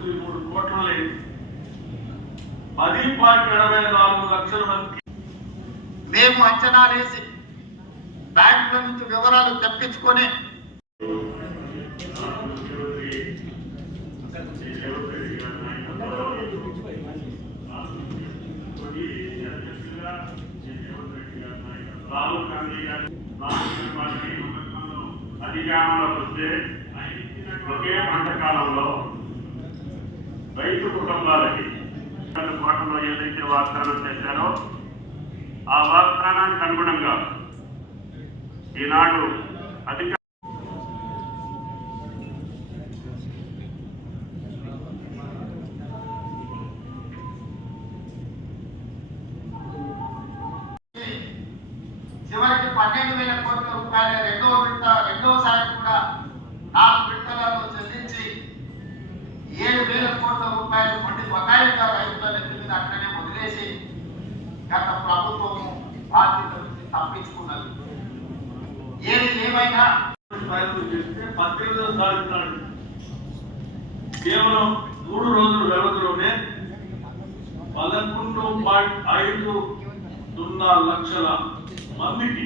1.93 కోట్ల 10.84 లక్షల మంది మేము అంచనా వేసి బ్యాంకుల నుంచి వివరాలు తెప్పించుకొని రాహుల్ గాంధీ గారు అధికారంలోకి వస్తే ఒకే పంట కాలంలో రైతు కుటుంబాలకి కోటలో ఏదైతే వాగ్దానం చేశారో ఆ వాగ్దానానికి అనుగుణంగా ఈనాడు అధికార చివరికి 12,000 కోట్ల రూపాయల రెండోసారి కూడా 4 విడతలలో చెల్లించి 7,000 కోట్ల రూపాయలు మొండి బకాయిలుగా రైతుల నెత్తి మీద అట్లనే వదిలేసి గత ప్రభుత్వము బాధ్యత నుంచి తప్పించుకున్నది. ఏది ఏమైనా చేస్తే 18వ తారీఖు కేవలం 3 రోజుల వ్యవధిలోనే 11.50 లక్షల మందికి